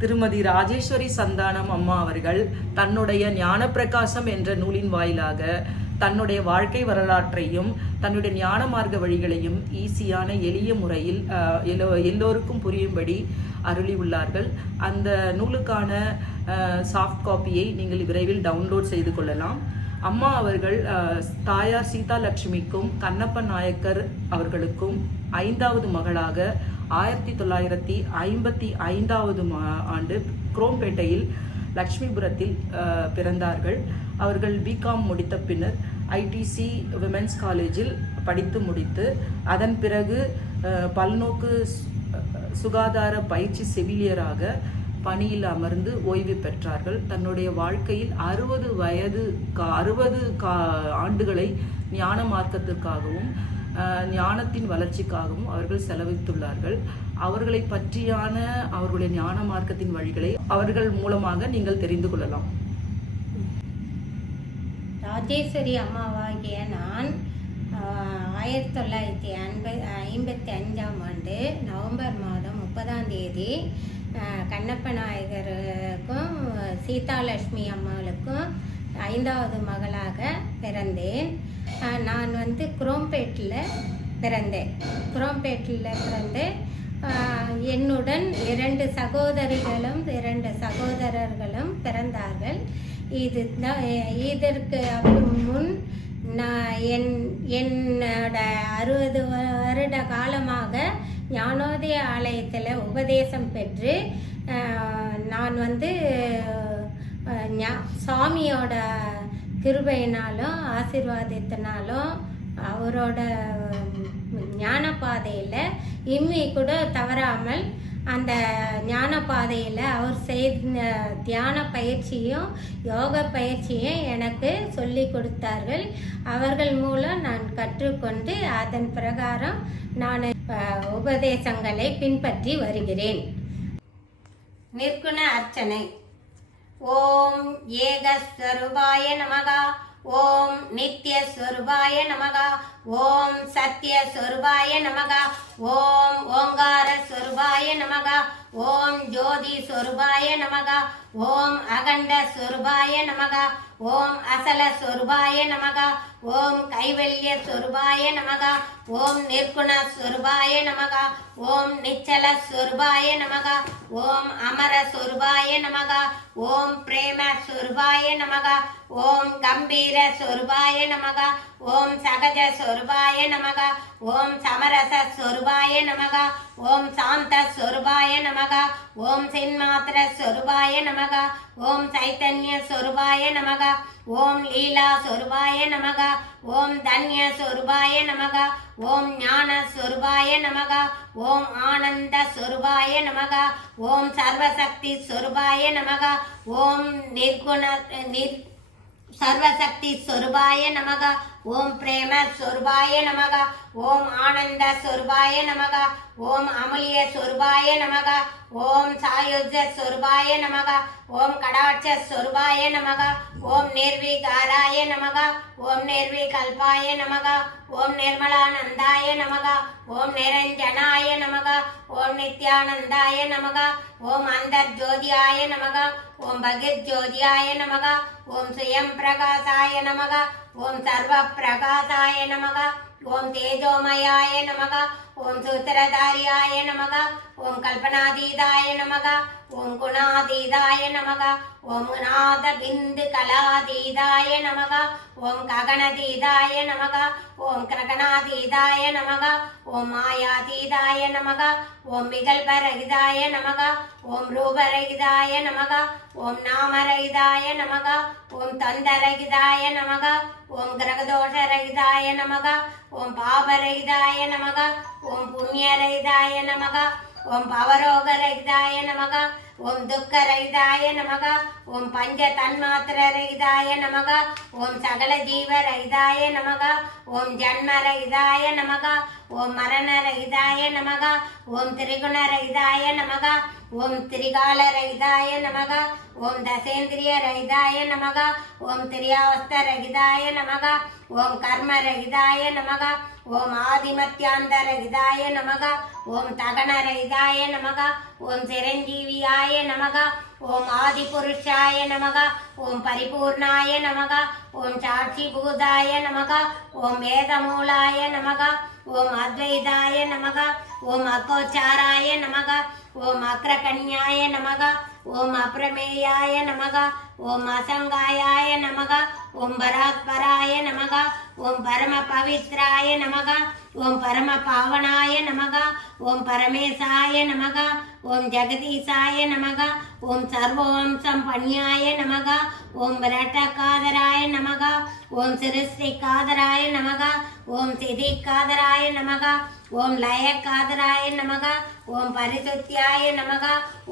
திருமதி ராஜேஸ்வரி சந்தானம் அம்மா அவர்கள் தன்னுடைய ஞானப்பிரகாசம் என்ற நூலின் வாயிலாக தன்னுடைய வாழ்க்கை வரலாற்றையும் தன்னுடைய ஞான மார்க்க வழிகளையும் ஈஸியான எளிய முறையில் எல்லோருக்கும் புரியும்படி அருளி உள்ளார்கள். அந்த நூலுக்கான சாஃப்ட் காப்பியை நீங்கள் விரைவில் டவுன்லோட் செய்து கொள்ளலாம். அம்மா அவர்கள் தாயார் சீதா லட்சுமிக்கும் கண்ணப்பன் நாயக்கர் அவர்களுக்கும் 5வது மகளாக 1955 ஆண்டு குரோம்பேட்டையில் லட்சுமிபுரத்தில் பிறந்தார்கள். அவர்கள் பிகாம் முடித்த பின்னர் ஐடிசி விமென்ஸ் காலேஜில் படித்து முடித்து அதன் பிறகு பல்நோக்கு சுகாதார பயிற்சி செவிலியராக பணியில் அமர்ந்து ஓய்வு பெற்றார்கள். தன்னுடைய வாழ்க்கையில் 60 ஆண்டுகளை ஞான மார்க்கத்திற்காகவும் ஞானத்தின் வளர்ச்சிக்காகவும் அவர்கள் செலவித்துள்ளார்கள். அவர்களை பற்றியான அவர்களுடைய ஞான மார்க்கத்தின் வழிகளை அவர்கள் மூலமாக நீங்கள் தெரிந்து கொள்ளலாம். ராஜேஸ்வரி அம்மாவாகிய நான் 1955 ஆண்டு நவம்பர் மாதம் 30ஆம் தேதி கண்ணப்ப நாயகருக்கும் சீதாலட்சுமி அம்மாளுக்கும் 5வது மகளாக பிறந்தேன். நான் குரோம்பேட்டில் பிறந்தேன். என்னுடன் 2 சகோதரிகளும் 2 சகோதரர்களும் பிறந்தார்கள். இதற்கு முன் என்னோட 60 வருட காலமாக ஞானோதய ஆலயத்தில் உபதேசம் பெற்று நான் சாமியோட கிருபையினாலும் ஆசீர்வாதத்தினாலும் அவரோட ஞான பாதையில் இம்மி கூட தவறாமல் அந்த ஞான பாதையில் அவர் செய்த தியான பயிற்சியும் யோக பயிற்சியும் எனக்கு சொல்லி கொடுத்தார்கள். அவர்கள் மூலம் நான் கற்றுக்கொண்டு அதன் பிரகாரம் நான் உபதேசங்களை பின்பற்றி வருகிறேன். நிர்குண அர்ச்சனை. ஓம் ஏகஸ்வரூபாய நமகா. ஓம் நித்யஸ்வரூபாய நமகா. ஓம் சத்யஸ்வரூபாய நமகா. ஓம் ஓங்கார ஸ்வரூபாய நமகா. ஓம் ஜோதி ஸ்வரூபாய நமகா. ஓம் அகண்ட ஸ்வரூபாய நமகா. ஓம் அசல ஸ்வரூபாய நமகா. ஓம் கைவல்ய ஸ்வரூபாய நமகா. ஓம் நிர்குண ஸ்வரூபாய நமகா. ஓம் நிச்சல ஸ்வரூபாய நமகா. ஓம் அமர ஸ்வரூபாய நமகா. ஓம் பிரேம ஸ்வரூபாய நமகா. ஓம் கம்பீர ஸ்வரூபாய நமகா. ஓம் சகஜ ஸ்வரூபாய நமகா. ஓம் சமரச ஸ்வரூபாய நமகா. ஓம் சாந்த ஸ்வரூபாய நமகா. ஓம் சின்மாத்திர ஸ்வரூபாய நமகா. ஓம் சைத்தன்ய ஸ்வரூபாய நமகா. ஓம் லீலா ஸ்வரூபாய நமகா. ஓம் தன்ய ஸ்வரூபாய நமகா. ஓம் ஞான ஸ்வரூபாய நமகா. ஓம் ஆனந்த ஸ்வரூபாய நமகா. ஓம் சர்வசக்தி ஸ்வரூபாய நமகா. ஓம் நிர்குண சர்வசக்தி ஸ்வரூபாய நமகா. ஓம் பிரேம ஸ்வரூபாய நமகா. ஓம் ஆனந்த ஸ்வரூபாய நமகா. ஓம் அமுல்ய ஸ்வரூபாய நமகா. ஓம் சாயுஜ ஸ்வரூபாய நமகா. ஓம் கடாட்ச ஸ்வரூபாய நமகா. ஓம் நிர்விகாராய நமகா. ஓம் நிர்விகல்பாய நமகா. ஓம் நிர்மலானந்தாய நமகா. ஓம் நிரஞ்சனாய நமகா. ஓம் நித்யானந்தாய நமகா. ஓம் அந்தர்ஜோதியாய நமகா. ஓம் பகிர்ஜோதியாய நமகா. ஓம் சுயம் பிரகாசாய நமகா. ஓம் சர்வ பிரகாசாய நமகா. ஓம் தேஜோமயாய நமகா. ஓம் சூத்திரதாரியாய நமகா. ஓம் கல்பனாதீதாய நமகா. ஓம் குணாதீதாய நமகா. ஓம் நாத பிந்து கலாதீதாய நமகா. ஓம் ககனதீதாய நமகா. ஓம் கிரகணாதீதாய நமகா. ஓம் மாயாதீதாய நமகா. ஓம் விகல்பரகிதாய நமகா. ஓம் ரூபரகிதாய நமகா. ஓம் நாமரகிதாய நமகா. ஓம் தந்தரகிதாய நமகா. ஓம் கிரகதோஷரகிதாய நமகா. ஓம் பாபரகிதாய நமகா. ஓம் புண்ணியரகிதாய நமகா. ஓம் பவரோகரகிதாய நமகா. ஓம் துக்கரகிதாய நமகா. ஓம் பஞ்ச தன்மாத்திரரகிதாய நமகா. ஓம் சகல ஜீவரகிதாய நமகா. ஓம் ஜன்மரகிதாய நமகா. ஓம் மரணரகிதாய நமக ஓம் திரிகுணரகிதாய நமக ஓம் திரிகாலரகிதாய நமக ஓம் தசேந்திரிய ரகிதாய நமக ஓம் திரியாவஸ்த ரகிதாய நமக ஓம் கர்மரகிதாய நமக ஓம் ஆதிமத்தியாந்தரகிதாய நமக ஓம் தகனரகிதாய நமக ஓம் சிரஞ்சீவியாய நமக ஓம் ஆதிபுருஷாய நமக ஓம் பரிபூர்ணாய நமக ஓம் சாட்சிபூதாய நமக ஓம் வேதமூலாய நமக ஓம் அத்வைதாய நமக ஓம் அகோச்சாராய நமக ஓம் அக்ரகண்யாய நமக ஓம் அப்ரமேயாய நமக ஓம் அசங்காயாய நமக ஓம் பராத்பராய நமக ஓம் பரம பவித்ராய நமக ஓம் பரம பாவனாய நமக ஓம் பரமேசாய நமக ஓம் ஜெகதீசாய நமக ஓம் சர்வவம்சம் பன்யாய நமக ஓம் விரட்டகாதராய நமக ஓம் சிருஷ்டிகாதராய நமக ஓம் சிதிகாதராய நமக ஓம் லயகாதராய நமக ஓம் பரிசுத்தியாய நமக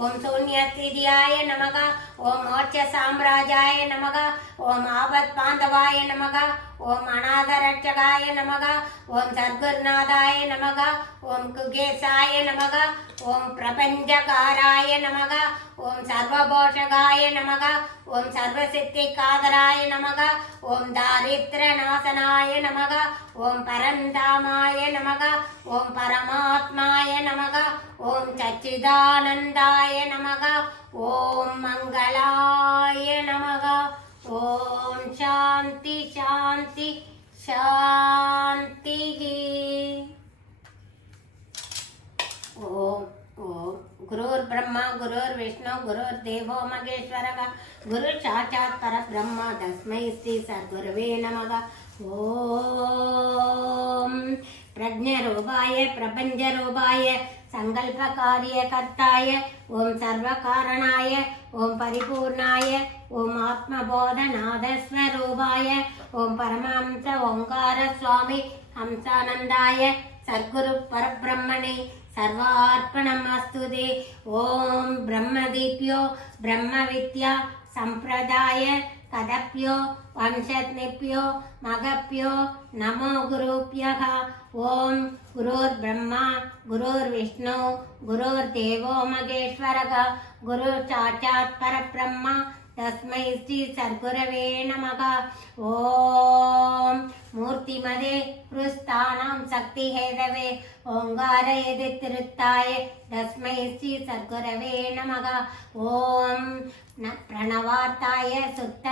ஓம் சூன்யஸ்திதியாய நமக ஓம் மோட்ச சாம்ராஜாய நமக ஓம் ஆபத் பாந்தவாய நமக ஓம் அநாதரட்சகாய நமக ஓம் சர்க்குருநாதாய நமக ஓம் குகேசாய நமக ஓம் பிரபஞ்சகாராய நமக ஓம் சர்வபோஷகாய நமக ஓம் சர்வசித்திகாதராய நமக ஓம் தாரித்ரநாசனாய நமக ஓம் பரந்தாமாய நமக ஓம் பரமாத்மாய நமக ஓம் சச்சிதானந்தாய நமக ஓம் மங்களாய நமக ஓம் சாந்தி சாந்தி சாந்தி. ஓம் ஓம் குருர் பிரம்மா குருர் விஷ்ணு குருர் தேவோ மகேஸ்வரக குரு சாட்சாத் பரபிரம்மா தஸ்மை ஸ்ரீ சத்குருவே நமக. ஓம் பிரஜ்ஞரூபாய பிரபஞ்சரூபாய சங்கல்பகாரியகர்த்தாய ஓம் சர்வகாரணாய ஓம் பரிபூர்ணாய ஓம் ஆத்மபோதநாதஸ்வரூபாய ஓம் பரமஹம்ச ஓங்கார சுவாமி ஹம்சானந்தாய சத்குரு பரபிரம்மணே சர்வார்ப்பணம் அஸ்துதே. ஓம் பிரம்மதீப்யோ பிரம்ம வித்யா சம்பிரதாய கதப்யோ வம்சத்னிப்யோ மகப்யோ நமோ குருப்யஹ. ஓம் குருர் பிரம்மா குருர் விஷ்ணு குருர் தேவோ மகேஸ்வரக குரு சாட்சாத் பரபிரம்மா தஸ்மை ஸ்ரீ சத்குரவே நமக. ஓம் மூர்த்திமதே புருஸ்தானாம் சக்தி ஹேதவே ஓங்கார எதி திருத்தாய தஸ்மை ஸ்ரீ சத்குரவே நமக. ஓம் பிரணவார்த்தாய சுத்த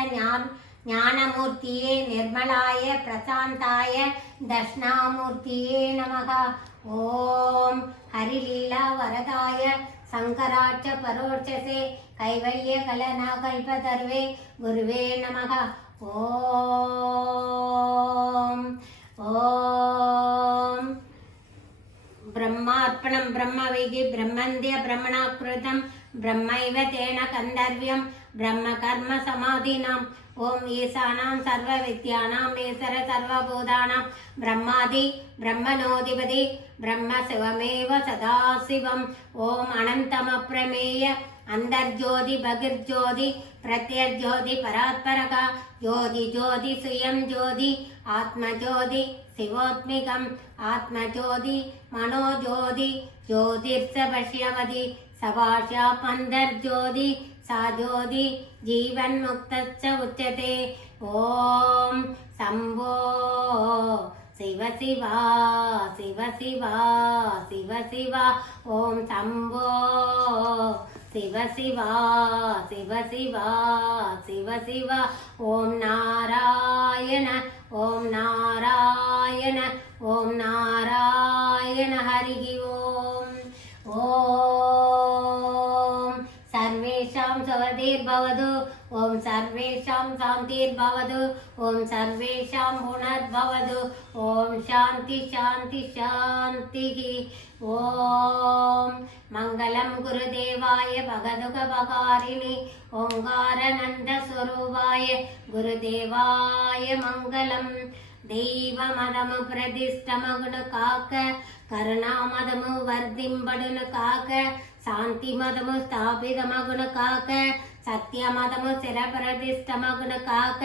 ஞானமூர்த்தியே நிர்மலாய பிரசாந்தாய தட்சிணாமூர்த்தியே நமக. ஓம் ஹரிலீலா வரதாய சங்கராட்ச பரோட்சசே கைவல்ய கலனா கல்பதர்வே குருவே நமக. ஓம் ஓம் பிரம்மார்ப்பணம் பிரம்மவிகி பிரம்மந்திய பிரம்மணாக்கிருதம் பிரம்மைவ தேன கந்தர்வியம் பிரம்ம கர்ம சமாதினாம். ஓம் ஈசானாம் சர்வ வித்யானாம் ஈஸ்வர சர்வபூதானாம் பிரம்மாதி பிரம்மணோதிபதி பிரம்ம சிவமேவ சதாசிவம். ஓம் அனந்தமப்ரமேய அந்தர்ஜோதி பகிர்ஜோதி பிரத்யர்ஜோதி பராத்பரக ஜோதி ஜோதி சுயம் ஜோதி ஆத்மஜோதி சிவோத்மிகம் ஆத்மஜோதி மனோஜோதி ஜோதிர்ச பஷ்யவதி சபாஷா பந்தர்ஜோதி சாஜோதி ஜீவன் முக்தச்ச உச்சதே. ஓம் சம்போ சிவ சிவா சிவ சிவா சிவ சிவா. ஓம் சம்போ சிவ சிவா சிவ சிவா சிவ சிவா. ஓம் நாராயண ஓம் நாராயண ஓம் நாராயண. ஹரி ஓம். ஓம் சர்வேஷாம் சுகதிர்பவது ஓம் சர்வேஷாம் சாந்திர்பவது ஓம் சர்வேஷாம் குணர்பவது ஓம் சாந்தி சாந்தி சாந்தி. ஓம் மங்களம் குருதேவாய பகதுகபகாரிணி ஓங்காரநந்த ஸ்வரூபாய குருதேவாய மங்களம். தெய்வமதமு பிரதிஷ்டமகுனு காக்க கருணாமதமு வர்திம்படுனு காக்க சாந்தி மதமு ஸ்தாபிதமகுனு காக்க சத்தியமதமு சிரபிரதிஷ்டமகுனு காக்க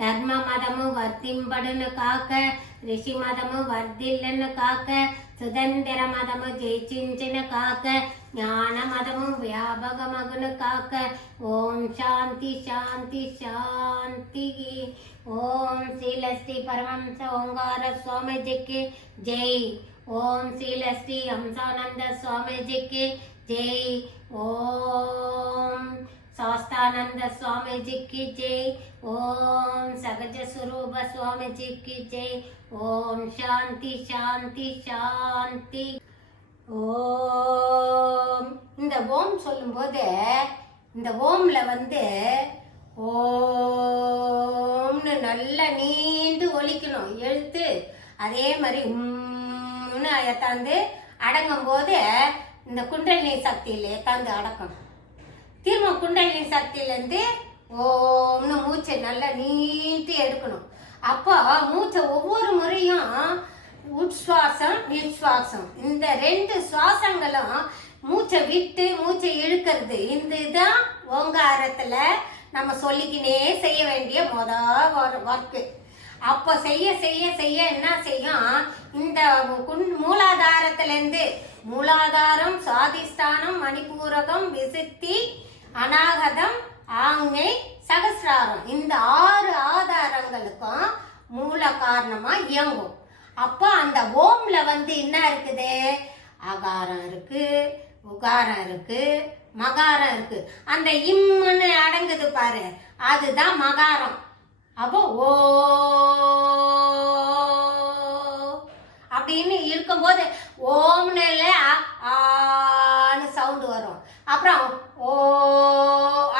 ధర్మ మదము వర్తింపడును కాక ఋషి మదము వర్ధిల్లను కాక సుధంధర మదము జయించిన కాక జ్ఞాన మదము వ్యాపకమగును కాక ఓం శాంతి శాంతి శాంతి. ఓం శ్రీలశ్రీ పరమహంస ఓంకార స్వామిజీకి జై. ఓం శ్రీలశ్రీ హంసానంద స్వామిజీకి జై. ఓం శాస్తానంద స్వామిజీకి జై. ఓం సహజ స్వరూప స్వామిజీకి జై. ఓం శాంతి శాంతి శాంతి. ஓம். இந்த ஓம் சொல்லும்போது இந்த ஓம்ல ஓம்னு நல்லா நீண்டு ஒலிக்கணும் எழுத்து. அதே மாதிரி உம்னு எத்தாந்து அடங்கும் போது இந்த குண்டலினி சக்தியில் எத்தாந்து அடக்கணும். திரும்ப குண்டலினி சக்தியிலேருந்து ஓம்னு மூச்சை நல்லா நீட்டி எடுக்கணும். அப்போ மூச்சை ஒவ்வொரு முறையும் உட்சுவாசம் நிர்சுவாசம் இந்த 2 சுவாசங்களும் மூச்சை விட்டு மூச்சை இழுக்கிறது. இந்த இதுதான் ஓங்காரத்துல நம்ம சொல்லிக்கினே செய்ய வேண்டிய ஒர்க்கு. அப்போ செய்ய செய்ய செய்ய என்ன செய்யும், இந்த மூலாதாரத்திலேருந்து மூலாதாரம் சுவாதிஷ்டானம் மணிப்பூரகம் விசுத்தி அநாகதம் ஆங்ஞை சகசிராரம் இந்த 6 ஆதாரங்களுக்கும் மூல காரணமா இயங்கும். அப்போ அந்த ஓம்ல என்ன இருக்குது, அகாரம் இருக்கு, உகாரம் இருக்கு, மகாரம் இருக்கு. அந்த இம்முன்னு அடங்குது பாரு, அதுதான் மகாரம். அப்போ ஓ அப்படின்னு இருக்கும்போது ஓம்னு ஆன்னு சவுண்டு வரும். அப்புறம் ஓ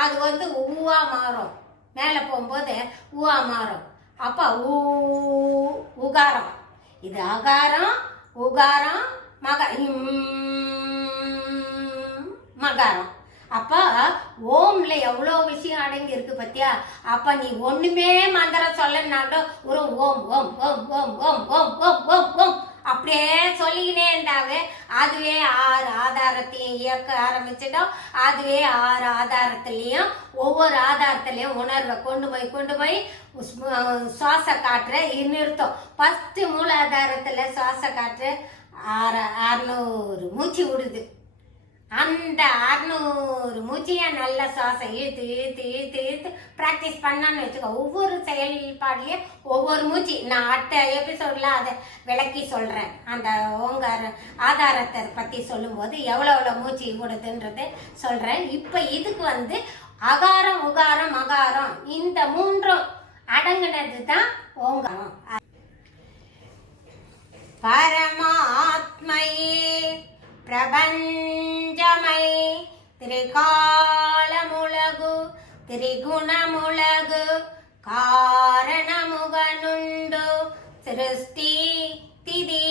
அது ஊவா மாறும். மேலே போகும்போது ஊவா மாறும். அப்போ உகாரம். இது அகாரம் உகாரம் மகாரம். அப்போ ஓம்ல எவ்வளோ விஷயம் அடங்கி இருக்கு பத்தியா. அப்ப நீ ஒண்ணுமே மந்திரம் சொல்லனாட்டும் ஒரு ஓம் ஓம் ஓம் ஓம் ஓம் ஓம் ஓம் ஓம் ஓம் அப்படியே சொல்லிக்கினே இருந்தாவே அதுவே 6 ஆதாரத்தையும் இயக்க ஆரம்பிச்சிட்டோம். அதுவே 6 ஆதாரத்திலையும் ஒவ்வொரு ஆதாரத்திலையும் உணர்வை கொண்டு போய் சுவாச காற்றை நிறுத்தும். ஃபர்ஸ்ட் மூலாதாரத்துல சுவாச காற்று 600 மூச்சு விடுது. அந்த 600 மூச்சையா நல்ல சுவாசம் இழுத்து இழுத்து இழுத்து இழுத்து ப்ராக்டிஸ் பண்ணான்னு வச்சுக்கோ. ஒவ்வொரு செயல்பாடுலையும் ஒவ்வொரு மூச்சு. நான் அடுத்த எபிசோட்ல அதை விளக்கி சொல்றேன். அந்த ஓங்கார ஆதாரத்தை பத்தி சொல்லும்போது எவ்வளோ மூச்சு விடுதுன்றது சொல்றேன். இப்ப இதுக்கு அகாரம் உகாரம் மகாரம் இந்த 3 அடங்குனது தான் ஓங்காரம். பரமாத்மையே பிரபஞ்சமை திரிகாலமுலகு திரிகுணமுலகு காரணமுகனுண்டு சிருஷ்டி திதி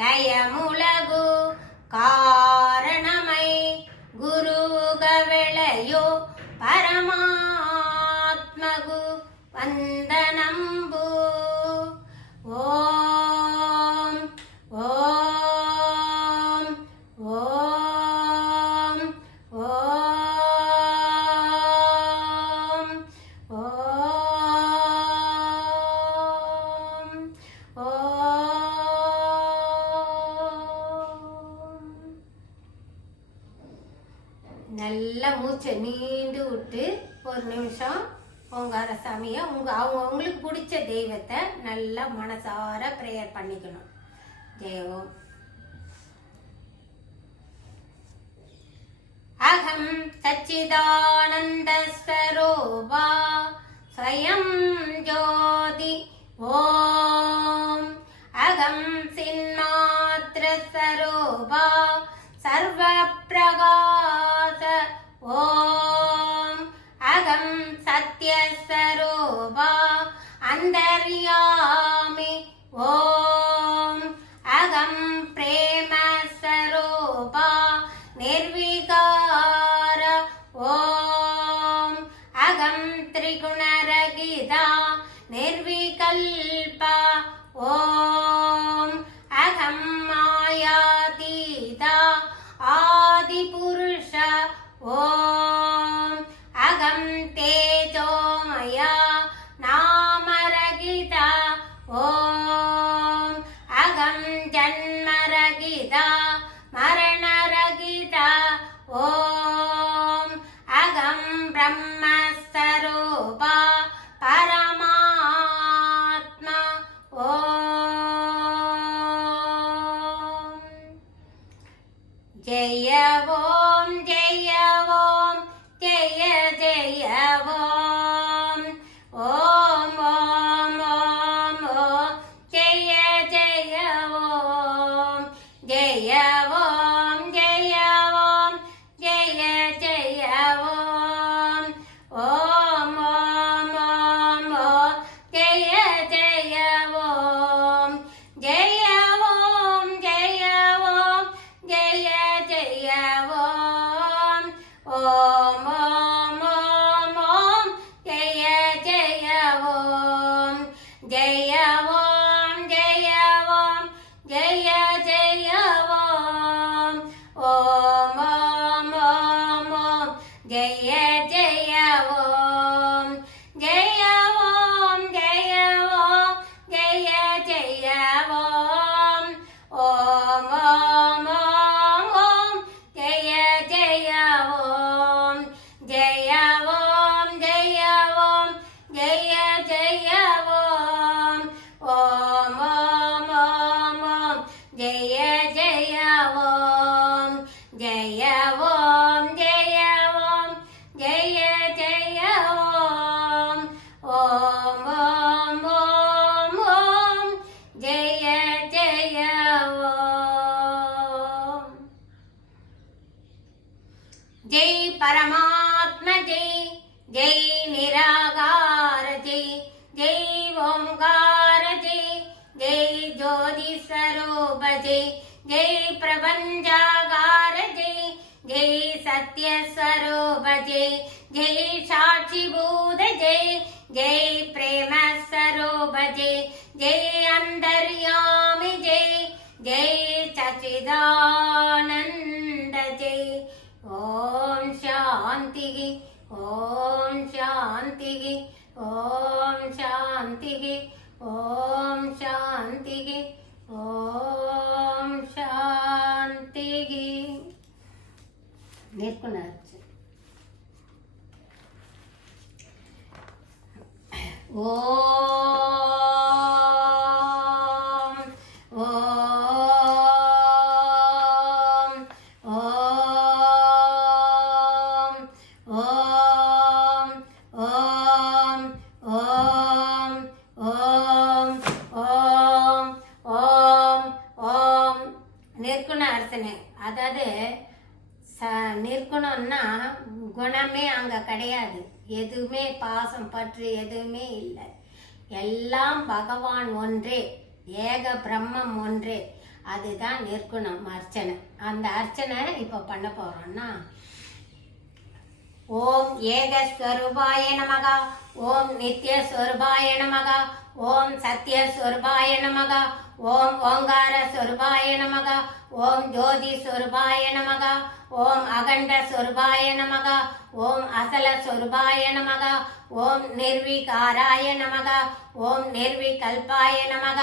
லயமுலகு காரணமை குருகவெளையோ பரமாத்மகு வந்தனம்பு. ஓம் ஓம் ஓம் ஓம் ஓம் ஓம். நல்ல மூச்சை நீண்டு விட்டு ஒரு நிமிஷம் ஓங்கார சாமியை அவங்களுக்கு பிடிச்ச தெய்வத்தை நல்லா மனசார ப்ரேயர் பண்ணிக்கணும். ஜெயோம். அகம் சச்சிதானந்த ஸ்வரூபா ஸ்வயம் ஜோதி. ஓம் அகம் சின்மாத்ர ஸ்வரூபா சர்வ பிரகாச. ஓம் அகம் சத்யஸ்வரூபா அந்தர்யாமி. ஓம் அகம் பிரேமஸ்வரூபா நிர்விகார. ஓம் அகம் திரிகுணரகிதா நிர்விகல்ப. ஓம் அகம் மாயாதீதா ஆதிபுருஷ. ஓம் அகம் தேஜோமயா நாராயண. रहिता मरण रहिता ओम अहम ब्रह्म स्वरूप परमात्मा ओम जय ओम जय ओम जय जय ओम ओम ओम ओम ओम जय जय ओम जय ओम जय ओम जय जय ओम ओम ओम ओम ओम जय जय ओम जय ओम जय ओम जय जय ओम ओम ओम ओम ओम जय जय ओम जय ओम जय ओम जय जय ओम ओम ओम ओम ओम जय जय ओम जय ओम जय ओम जय जय ओम ओम ओम ओम ओम जय जय ओम जय ओम जय ओम जय जय ओम ओम ओम ओम ओम जय जय ओम जय ओम जय ओम जय जय ओम ओम ओम ओम ओम जय जय ओम जय परमात्मा जय जय निराकार जय जय ओंकार जय जय ज्योति स्वरूप जय जय प्रपंचाकार जय जय सत्य स्वरूप जय जय साक्षीभूत जय जय प्रेम स्वरूप जय जय अंतर्यामी जय जय सच्चिदानंद जय ओम शांति ओम शांति ओम शांति ओम शांति ओम शांति निर्गुणार्थ ओम ओम ओम ओम ओम ओम ओम ओम ओम ओम निर्गुण அர்த்தனை அதாவது நிற்கணும்னா குணமே அங்க கிடையாது, எதுவுமே பாசம் பற்று எதுவுமே இல்லை, எல்லாம் பகவான் ஒன்றே, ஏக பிரம்மம் ஒன்றே, அதுதான் நிற்குணம் அர்ச்சனை. அந்த அர்ச்சனை இப்போ பண்ண போறோம்னா ஓம் ஏகஸ்வரூபாய நமக, ஓம் நித்யஸ்வரூபாய நமக, ஓம் சத்யஸ்வரூபாய நமக, ஓம் ஓங்கார ஸ்வரூபாய நமக, ஓம் ஜோதி ஸ்வரூபாய நமக, ஓம் அகண்ட ஸ்வரூபாய நமக, ஓம் அசல ஸ்வரூபாய நமக, ஓம் நிர்விகாராய நமக, ஓம் நிர்விகல்பாய நமக,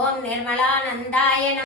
ஓம் நிர்மலானந்தாய நமக.